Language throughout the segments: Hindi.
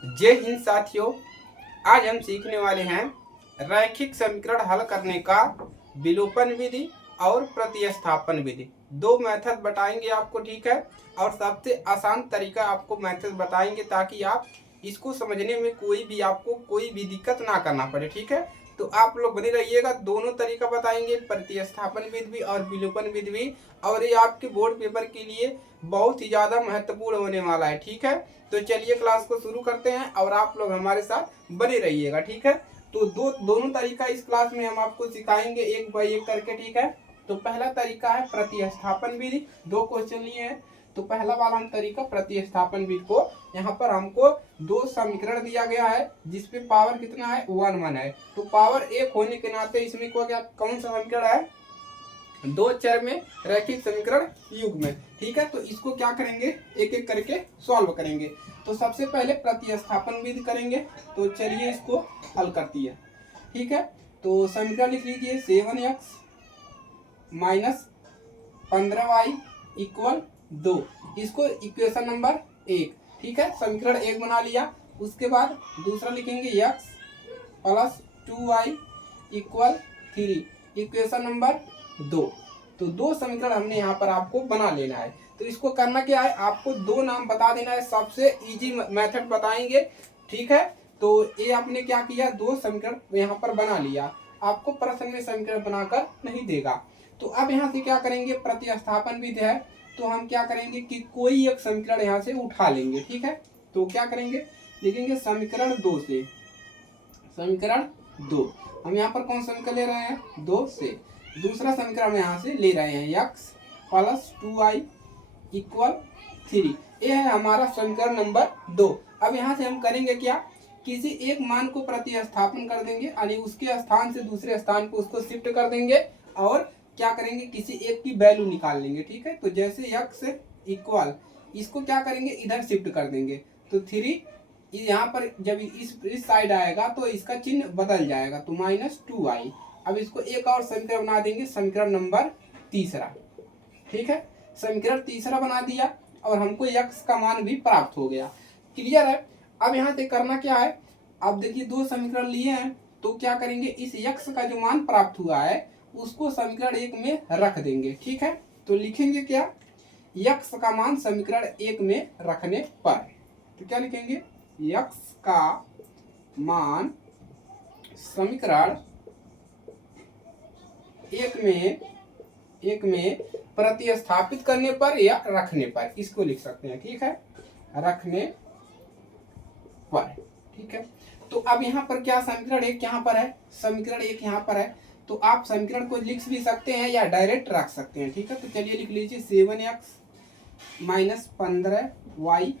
जय हिंद साथियों। आज हम सीखने वाले हैं रैखिक समीकरण हल करने का विलोपन विधि और प्रतिस्थापन विधि। दो मेथड बताएंगे आपको, ठीक है। और सबसे आसान तरीका आपको मेथड बताएंगे ताकि आप इसको समझने में आपको कोई भी दिक्कत ना करना पड़े, ठीक है। तो आप लोग बने रहिएगा, दोनों तरीका बताएंगे, प्रतिस्थापन विधि भी और विलोपन विधि भी। और ये आपके बोर्ड पेपर के लिए बहुत ही ज्यादा महत्वपूर्ण होने वाला है, ठीक है। तो चलिए क्लास को शुरू करते हैं और आप लोग हमारे साथ बने रहिएगा, ठीक है। तो दोनों तरीका इस क्लास में हम आपको सिखाएंगे एक बाय एक करके, ठीक है। तो पहला तरीका है प्रतिस्थापन विधि। दो क्वेश्चन लिए हैं, तो पहला वाला हम तरीका प्रतिस्थापन विधि को, यहाँ पर हमको दो समीकरण दिया गया है जिसपे पावर कितना है, 1 है। तो पावर एक होने के नाते इसमें को क्या कौन सा समीकरण है, दो चर में रैखिक समीकरण युग्म, ठीक है। तो इसको क्या करेंगे, एक एक करके सॉल्व करेंगे। तो सबसे पहले प्रतिस्थापन विधि करेंगे। तो चलिए इसको हल करती है, ठीक है। तो समीकरण लिख लीजिए 7x माइनस 15y इक्वल 2। इसको इक्वेशन नंबर 1, ठीक है, समीकरण 1 बना लिया। उसके बाद दूसरा लिखेंगे x plus 2y equal 3, equation number 2। तो दो समीकरण हमने यहाँ पर आपको बना लेना है। तो इसको करना क्या है, आपको दो नाम बता देना है, सबसे इजी मेथड बताएंगे, ठीक है। तो ये आपने क्या किया, दो समीकरण यहाँ पर बना लिया। आपको प्रश्न में समीकरण बनाकर नहीं देगा। तो अब यहाँ से क्या करेंगे, प्रतिस्थापन विधि है, तो हम क्या करेंगे कि कोई एक समीकरण यहाँ से उठा लेंगे, ठीक है। तो क्या करेंगे, लिखेंगे समीकरण 2 से, समीकरण 2 हम यहाँ पर कौन समीकरण ले रहे हैं, 2 से। दूसरा समीकरण यहाँ से ले रहे हैं x प्लस 2y इक्वल 3। ये है हमारा समीकरण नंबर 2। अब यहाँ से हम करेंगे क्या, किसी एक मान को प्रतिस्थापन कर देंगे, यानी उसके स्थान से दूसरे स्थान पर उसको शिफ्ट कर देंगे और क्या करेंगे, किसी एक की वैल्यू निकाल लेंगे, ठीक है। तो जैसे x इक्वल, इसको क्या करेंगे, इधर शिफ्ट कर देंगे। तो 3 यहाँ पर जब इस साइड आएगा तो इसका चिन्ह बदल जाएगा, तो -2y। अब इसको एक और समीकरण बना देंगे, समीकरण नंबर तीसरा, ठीक है। समीकरण तीसरा बना दिया और हमको x का मान भी प्राप्त हो गया, क्लियर है। अब यहाँ से करना क्या है, अब देखिए दो समीकरण लिए हैं, तो क्या करेंगे, इस x का जो मान प्राप्त हुआ है उसको समीकरण 1 में रख देंगे, ठीक है। तो लिखेंगे क्या, x का मान समीकरण 1 में रखने पर, तो क्या लिखेंगे, x का मान समीकरण 1 में प्रतिस्थापित करने पर या रखने पर, इसको लिख सकते हैं, ठीक है, रखने पर, ठीक है। तो अब यहाँ पर क्या, समीकरण 1 यहाँ पर है, समीकरण 1 यहाँ पर है, तो आप समीकरण को लिख भी सकते हैं या डायरेक्ट रख सकते हैं, ठीक है। तो चलिए लिख लीजिए 7x माइनस 15y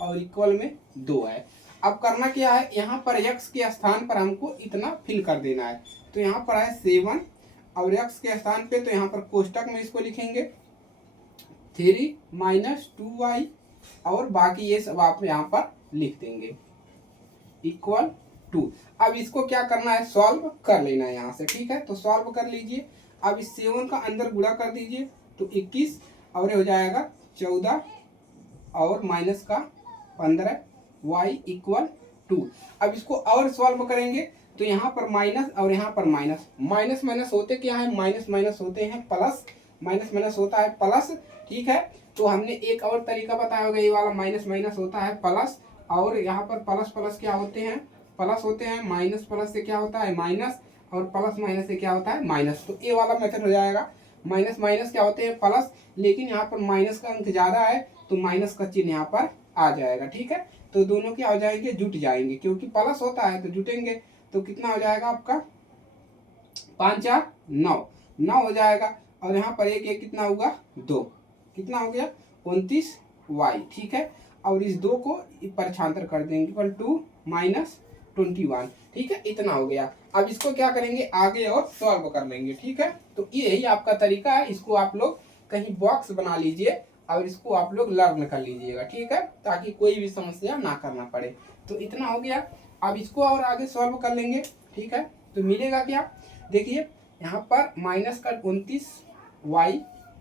और इक्वल में 2 है। अब करना क्या है, यहाँ पर x के स्थान पर हमको इतना फिल कर देना है। तो यहाँ पर है 7 और x के स्थान पे, तो यहाँ पर कोष्टक में इसको लिखेंगे 3 माइनस 2y और बाकी ये सब आप यहाँ पर लिख देंगे इक्वल 2। अब इसको क्या करना है, सॉल्व कर लेना है यहाँ से, ठीक है। तो सॉल्व कर लीजिए। अब इस 7 का अंदर गुणा कर दीजिए, तो 21 और हो जाएगा 14 और माइनस का 15 y इक्वल 2। अब इसको और सॉल्व करेंगे, तो यहाँ पर माइनस और यहाँ पर माइनस, माइनस माइनस होते क्या है, माइनस माइनस होते हैं प्लस, माइनस माइनस होता है प्लस, ठीक है। तो हमने एक और तरीका बताया होगा, ये वाला माइनस माइनस होता है प्लस, और यहाँ पर प्लस प्लस क्या होते हैं, प्लस होते हैं, माइनस प्लस से क्या होता है माइनस, और प्लस माइनस से क्या होता है माइनस। तो ये वाला मेथड हो जाएगा, माइनस माइनस क्या होते हैं प्लस, लेकिन यहाँ पर माइनस का अंक ज्यादा है तो माइनस का चिन्ह यहाँ पर आ जाएगा, ठीक है। तो दोनों क्या हो जाएंगे, जुट जाएंगे, क्योंकि प्लस होता है तो जुटेंगे। तो कितना हो जाएगा आपका, 5 4 9, 9 हो जाएगा, और यहाँ पर एक कितना होगा, 2, कितना हो गया 29y, ठीक है। और इस 2 को परछांतर कर देंगे, इक्वल टू -21, ठीक है, इतना हो गया। अब इसको क्या करेंगे, आगे और सॉल्व कर लेंगे, ठीक है। तो यही आपका तरीका है, इसको आप लोग कहीं बॉक्स बना लीजिए और इसको आप लोग लर्न कर लीजिएगा, ठीक है, ताकि कोई भी समस्या ना करना पड़े। तो इतना हो गया। अब इसको और आगे सॉल्व कर लेंगे, ठीक है। तो मिलेगा क्या, देखिए यहाँ पर माइनस का 29y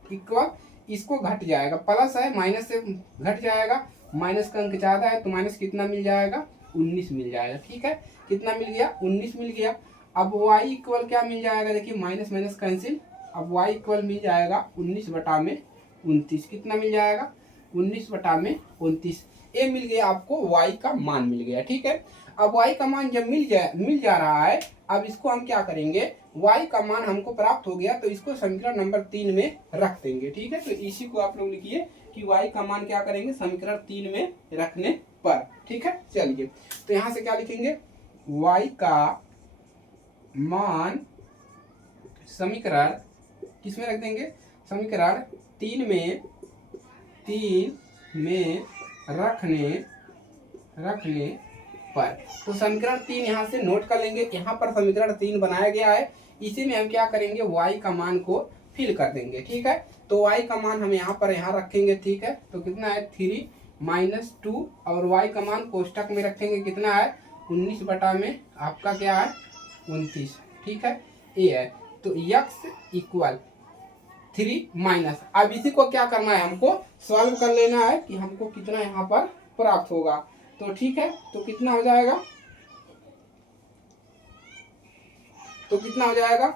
इक्वल, इसको घट जाएगा, प्लस है माइनस से घट जाएगा, माइनस का अंक ज्यादा है तो माइनस कितना मिल जाएगा 19 मिल जाएगा। ठीक है, कितना मिल गया? 19 मिल गया। अब y इक्वल क्या मिल जाएगा? देखिए माइनस माइनस कैंसिल, अब y इक्वल मिल जाएगा 19/29। कितना मिल जाएगा? 19/29। ये मिल गया आपको, y का मान मिल गया। ठीक है, अब y का मान जब मिल जा रहा है, अब इसको हम क्या करेंगे, y का मान हमको प्राप्त हो गया तो इसको समीकरण नंबर 3 में रख देंगे। ठीक है, तो इसी को आप लोग लिखिए कि y का मान क्या करेंगे, समीकरण 3 में रखने पर। ठीक है, चलिए तो यहाँ से क्या लिखेंगे, y का मान समीकरण किसमें रख देंगे, समीकरण 3 में रखने पर। तो समीकरण 3 यहाँ से नोट कर लेंगे। यहाँ पर समीकरण 3 बनाया गया है, इसी में हम क्या करेंगे, y का मान को फिल कर देंगे। ठीक है, तो y का मान हम यहाँ पर रखेंगे। ठीक है, तो कितना है 3 - 2 और y का मान कोष्टक में रखेंगे, कितना है 19 बटा में आपका क्या है 29। ठीक है, ये है तो x इक्वल 3 माइनस, अब इसी को क्या करना है, हमको सॉल्व कर लेना है कि हमको कितना यहाँ पर प्राप्त होगा। तो ठीक है, तो कितना हो जाएगा, तो कितना हो जाएगा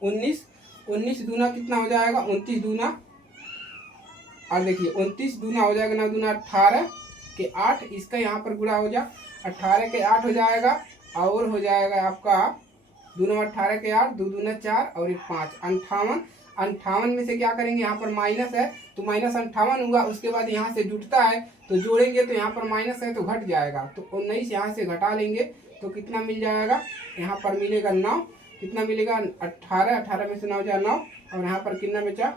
19 दूना कितना हो जाएगा 29 दूना, और देखिए 29 दूना हो जाएगा 9 दूना 18 के 8, इसका यहाँ पर गुणा हो जा 18 के 8 हो जाएगा, और हो जाएगा आपका 2 9 18 के 8, 2 दूना 4 और 1 5 58। 58 में से क्या करेंगे, यहाँ पर माइनस है तो माइनस 58 हुआ, उसके बाद यहाँ से जुटता है तो जोड़ेंगे तो यहाँ पर माइनस है तो घट जाएगा, तो 19 यहाँ से घटा लेंगे तो कितना मिल जाएगा, यहाँ पर मिलेगा 9। कितना मिलेगा 18, 18 में से 9 जा 9, और यहाँ पर कितना बचा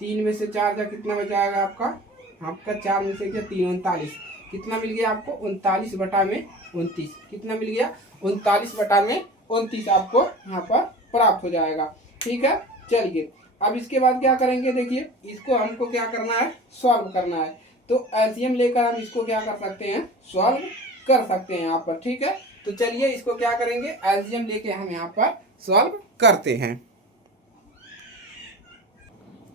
3 में से 4 जा कितना बचाएगा आपका 4 में से क्या 3 39। कितना मिल गया आपको 39/29। कितना मिल गया 39/29 आपको यहाँ पर प्राप्त हो जाएगा। ठीक है, चलिए अब इसके बाद क्या करेंगे, देखिए इसको हमको क्या करना है, सॉल्व करना है। तो एलसीएम लेकर हम इसको क्या कर सकते हैं, सॉल्व कर सकते हैं यहाँ पर। ठीक है, तो चलिए इसको क्या करेंगे, एलसीएम लेके हम यहाँ पर सॉल्व करते हैं।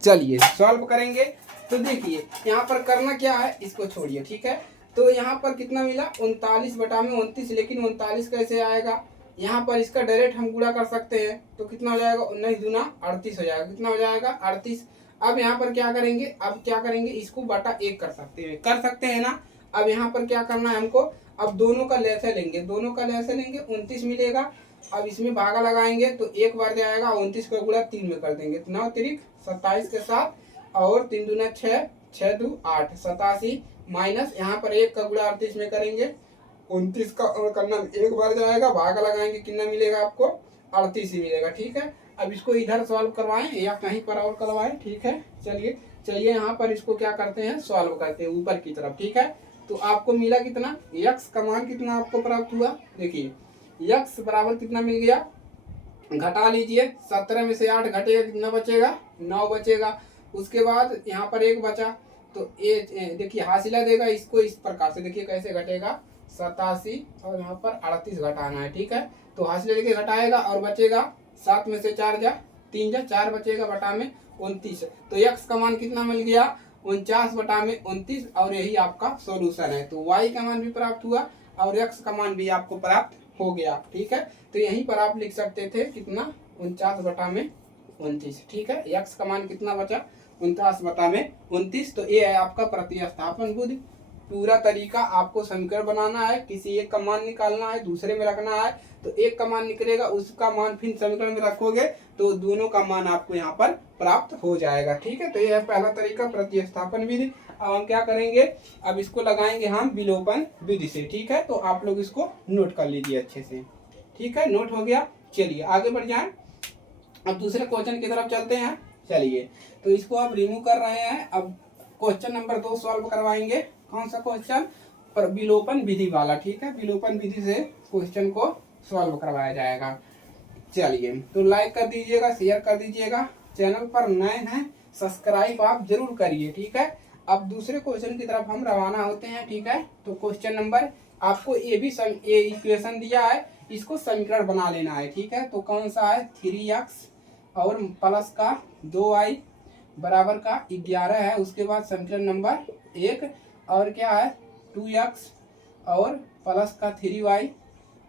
चलिए सॉल्व करेंगे। तो देखिए यहाँ पर करना क्या है, इसको छोड़िए। ठीक है, तो यहाँ पर कितना मिला 39/29, लेकिन 39 कैसे आएगा, यहाँ पर इसका डायरेक्ट हम गुणा कर सकते हैं, तो कितना हो जाएगा 19 दूना 38 हो जाएगा। कितना हो जाएगा 38। अब यहाँ पर क्या करेंगे, अब क्या करेंगे, इसको बटा 1 कर सकते हैं ना। अब यहाँ पर क्या करना है हमको, अब दोनों का लैसा लेंगे, 29 मिलेगा। अब इसमें भागा लगाएंगे तो 1 बार जाएगा, 29 का गुणा 3 में कर देंगे, 9 3 27 के साथ, और 3 दूना 6, 6 2 8 87, माइनस यहाँ पर 1 का गुणा 38 में करेंगे, 29 का करना 1 बार जाएगा, भागा लगाएंगे कितना मिलेगा आपको 38 ही मिलेगा। ठीक है, अब इसको इधर सॉल्व करवाएं या कहीं पर और करवाएं। ठीक है, चलिए यहाँ पर इसको क्या करते हैं, सॉल्व करते हैं ऊपर की तरफ। ठीक है, तो आपको मिला कितना, x का मान कितना आपको प्राप्त हुआ, देखिए x बराबर कितना मिल गया, घटा लीजिए, 17 में से 8 घटेगा कितना बचेगा 9 बचेगा। उसके बाद यहाँ पर 1 बचा, तो ये देखिए हासिला देगा इसको इस प्रकार से, देखिए कैसे घटेगा 87 और यहाँ पर 38 घटाना है। ठीक है, तो हासिला लेके घटाएगा और बचेगा 7 में से 4 जा 3 जा 4 बचेगा बटा में 29। तो x का मान कितना मिल गया 49/29, और यही आपका सॉल्यूशन है। तो y का मान भी प्राप्त हुआ और x का मान भी आपको प्राप्त हो गया। ठीक है, तो यहीं पर आप लिख सकते थे कितना 49/29। ठीक है, x का मान कितना बचा 49/29। तो ये है आपका प्रतिस्थापन बुद्धि। पूरा तरीका आपको समीकरण बनाना है, किसी एक का मान निकालना है, दूसरे में रखना है, तो एक का मान निकलेगा, उसका मान फिर समीकरण में रखोगे तो दोनों का मान आपको यहाँ पर प्राप्त हो जाएगा। ठीक है, तो यह है पहला तरीका प्रतिस्थापन विधि। अब हम क्या करेंगे, अब इसको लगाएंगे हम विलोपन विधि से। ठीक है, तो आप लोग इसको नोट कर लीजिए अच्छे से। ठीक है, नोट हो गया, चलिए आगे बढ़ जाए। अब दूसरे क्वेश्चन की तरफ चलते हैं। चलिए, तो इसको आप रिमूव कर रहे हैं। अब क्वेश्चन नंबर 2 सॉल्व करवाएंगे। कौन सा क्वेश्चन, पर विलोपन विधि वाला। ठीक है, विलोपन विधि से क्वेश्चन को सॉल्व करवाया जाएगा। चलिए, तो लाइक कर दीजिएगा, शेयर कर दीजिएगा, चैनल पर नए हैं सब्सक्राइब आप जरूर करिए। ठीक है, अब दूसरे क्वेश्चन की तरफ हम रवाना होते हैं। ठीक है, तो क्वेश्चन नंबर आपको ये भी ये इक्वेशन दिया है, इसको समीकरण बना लेना है। ठीक है, तो कौन सा है 3x और प्लस का 2y बराबर का 11 है। उसके बाद समीकरण नंबर 1 और क्या है 2x और प्लस का 3y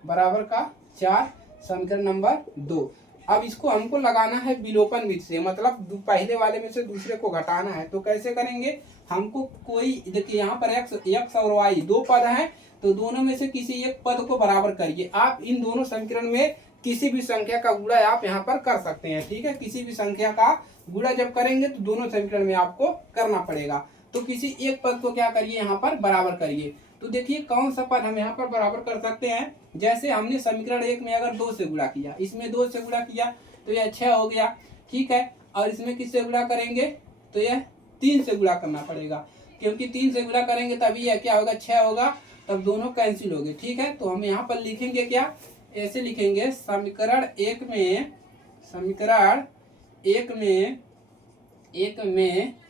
बराबर का 4, समीकरण नंबर 2। अब इसको हमको लगाना है विलोपन विधि से, मतलब पहले वाले में से दूसरे को घटाना है। तो कैसे करेंगे, हमको कोई देखिए यहाँ पर x और y दो पद हैं, तो दोनों में से किसी एक पद को बराबर करिए। आप इन दोनों समीकरण में किसी भी संख्या का गुणा आप यहाँ पर कर सकते हैं, ठीक है। किसी भी संख्या का गुणा जब करेंगे तो दोनों समीकरण में आपको करना पड़ेगा। तो किसी एक पद को क्या करिए, यहाँ पर बराबर करिए। तो देखिए कौन सा पद हम यहाँ पर बराबर कर सकते हैं। जैसे हमने समीकरण 1 में अगर 2 से गुणा किया, इसमें 2 से गुणा किया तो यह 6 हो गया, ठीक है। और इसमें किससे गुणा करेंगे तो यह 3 से गुणा करना पड़ेगा, क्योंकि 3 से गुणा करेंगे तभी यह क्या होगा, 6 होगा, तब दोनों कैंसिल हो गए, ठीक है। तो हम यहाँ पर लिखेंगे क्या, ऐसे लिखेंगे समीकरण एक में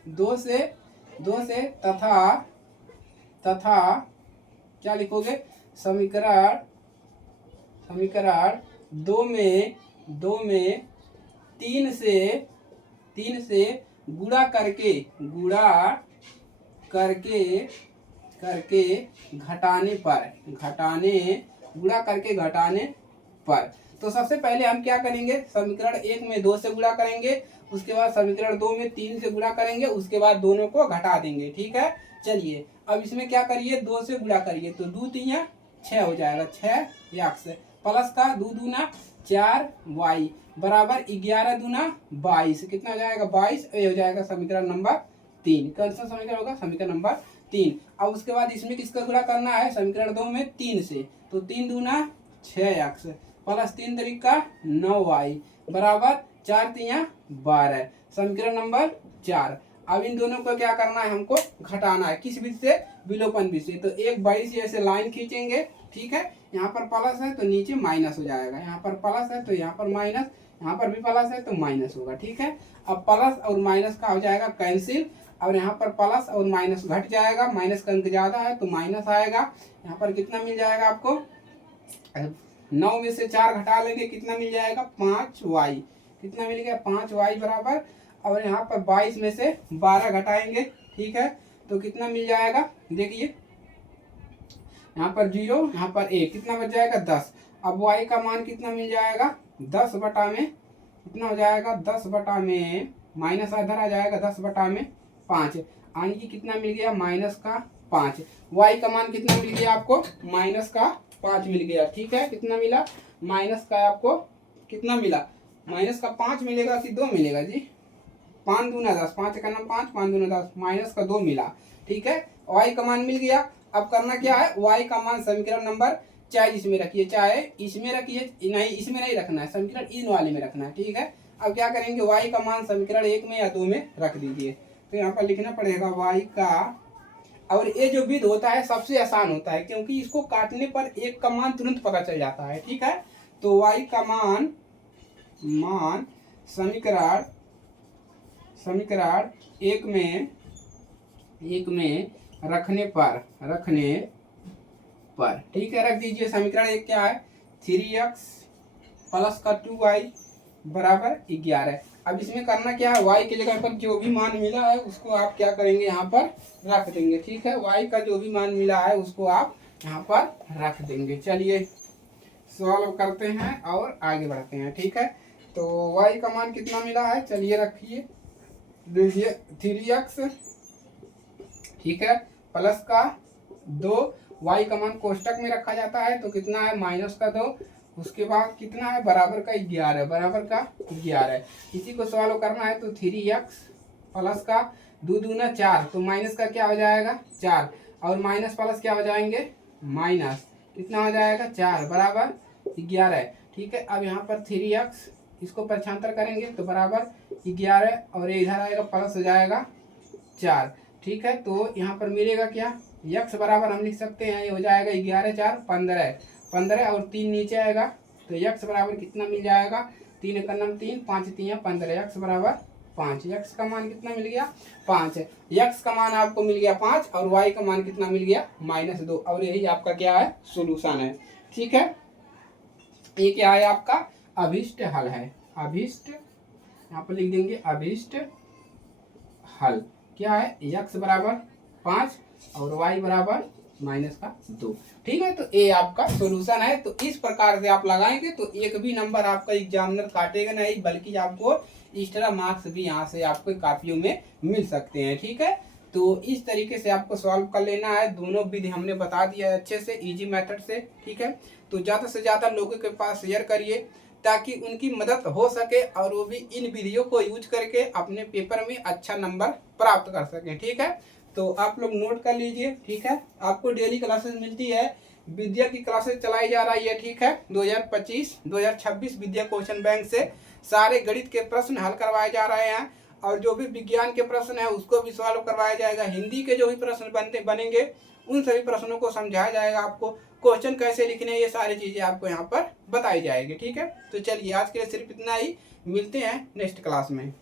2 से तथा क्या लिखोगे, समीकरण 2 में 3 से गुणा करके घटाने पर। तो सबसे पहले हम क्या करेंगे, समीकरण 1 में 2 से गुणा करेंगे, उसके बाद समीकरण 2 में 3 से गुणा करेंगे, उसके बाद दोनों को घटा देंगे, ठीक है। चलिए अब इसमें क्या करिए, 2 से गुणा करिए तो 2 3 6 हो जाएगा, 6x प्लस का 2 दूना 4y बराबर 11 दूना 22, कितना हो जाएगा 22, ये हो जाएगा समीकरण नंबर 3। कौन सा समीकरण होगा, समीकरण नंबर 3। अब उसके बाद इसमें किसका गुणा करना है, समीकरण 2 में 3 से, तो 3 दूना 6x प्लस 3 तरीका 9y बराबर 4 3 12, समीकरण नंबर 4। अब इन दोनों को क्या करना है, हमको घटाना है, किस विधि से, विलोपन विधि से। तो एक बड़ी सी ऐसे लाइन खींचेंगे, ठीक है। यहाँ पर प्लस है तो नीचे माइनस हो जाएगा, यहाँ पर प्लस है तो यहाँ पर माइनस, यहाँ पर भी प्लस है तो माइनस होगा, ठीक है। अब प्लस और माइनस का हो जाएगा कैंसिल, और यहाँ पर प्लस और माइनस घट जाएगा, माइनस का अंक ज्यादा है तो माइनस आएगा। यहाँ पर कितना मिल जाएगा आपको, 9 में से 4 घटा लेंगे, कितना मिल जाएगा 5y, कितना मिल गया 5y बराबर, और यहाँ पर 22 में से 12 घटाएंगे, ठीक है, तो कितना मिल जाएगा, देखिए यहाँ पर 0, यहाँ पर 1, कितना बच जाएगा 10। अब y का मान कितना मिल जाएगा, 10 बटा में कितना हो जाएगा, 10 बटा में माइनस इधर आ जाएगा, 10 बटा में 5, यानी कि कितना मिल गया माइनस का 5। y का मान कितना मिल गया आपको, माइनस का 5 मिल गया, ठीक है। कितना मिला, माइनस का आपको कितना मिला, माइनस का 5 मिलेगा कि 2 मिलेगा जी, 5 दूना 10, 5 का नाम 5, 5 दूना 10, माइनस का 2 मिला, ठीक है। y का मान मिल गया। अब करना क्या है, y का मान समीकरण नंबर चाहे इसमें रखिए चाहे इसमें रखिए, नहीं इसमें नहीं रखना है, समीकरण इन वाले में रखना है, ठीक है। अब क्या करेंगे, y का मान समीकरण 1 में या 2 में रख दीजिए। तो यहाँ पर लिखना पड़ेगा y का, और ये जो विधि होता है सबसे आसान होता है, क्योंकि इसको काटने पर एक का मान तुरंत पता चल जाता है, ठीक है। तो y का मान समीकरण 1 में रखने पर, ठीक है, रख दीजिए। समीकरण 1 क्या है, 3x प्लस का 2y बराबर 11। अब इसमें करना क्या है, y की जगह पर जो भी मान मिला है उसको आप क्या करेंगे, यहाँ पर रख देंगे, ठीक है। y का जो भी मान मिला है उसको आप यहाँ पर रख देंगे। चलिए सॉल्व करते हैं और आगे बढ़ते हैं, ठीक है। तो y का मान कितना मिला है, चलिए रखिए, देखिए 3x, ठीक है, प्लस का 2, y का मान कोष्टक में रखा जाता है तो कितना है माइनस का 2, उसके बाद कितना है बराबर का 11, बराबर का 11। इसी को सॉल्व करना है तो 3x प्लस का 2 दूना 4, तो माइनस का क्या हो जाएगा 4, और माइनस प्लस क्या हो जाएंगे माइनस, कितना हो जाएगा 4 बराबर 11, ठीक है। अब यहाँ पर 3x इसको पक्षांतर करेंगे तो बराबर 11, और ये इधर आएगा प्लस हो जाएगा 4, ठीक है। तो यहाँ पर मिलेगा क्या, x बराबर हम लिख सकते हैं, ये हो जाएगा 11 4 15 और 3 नीचे आएगा, तो x बराबर कितना मिल जाएगा, 3 का नाम 3, 5 3 15, x बराबर 5। x का मान कितना मिल गया 5, x का मान आपको मिल गया 5, और y का मान कितना मिल गया -2, और यही आपका क्या है सोल्यूशन है, ठीक है। ये क्या है आपका अभिष्ट हल है, अभिष्ट, यहाँ पर लिख देंगे अभिष्ट हल क्या है, x बराबर 5 और y बराबर माइनस का 2। ठीक है, तो ये आपका सोल्यूशन है। तो इस प्रकार से आप लगाएंगे तो एक भी नंबर आपका एग्जामिनर काटेगा नहीं, बल्कि आपको एक्स्ट्रा मार्क्स भी यहाँ से आपको कापियों में मिल सकते हैं। ठीक है, तो इस तरीके से आपको सॉल्व कर लेना है। दोनों विधि हमने बता दिया है अच्छे से, इजी मेथड से। ठीक है, तो ज़्यादा से ज़्यादा लोगों के पास शेयर करिए ताकि उनकी मदद हो सके और वो भी इन विधियों को यूज करके अपने पेपर में अच्छा नंबर प्राप्त कर सकें। ठीक है, तो आप लोग नोट कर लीजिए। ठीक है, आपको डेली क्लासेस मिलती है, विद्या की क्लासेस चलाई जा रही है। ठीक है, 2025-2026 विद्या क्वेश्चन बैंक से सारे गणित के प्रश्न हल करवाए जा रहे हैं और जो भी विज्ञान के प्रश्न है उसको भी सॉल्व करवाया जाएगा। हिंदी के जो भी प्रश्न बनेंगे उन सभी प्रश्नों को समझाया जाएगा। आपको क्वेश्चन कैसे लिखने, ये सारी चीजें आपको यहाँ पर बताई जाएगी। ठीक है, तो चलिए आज के लिए सिर्फ इतना ही, मिलते हैं नेक्स्ट क्लास में।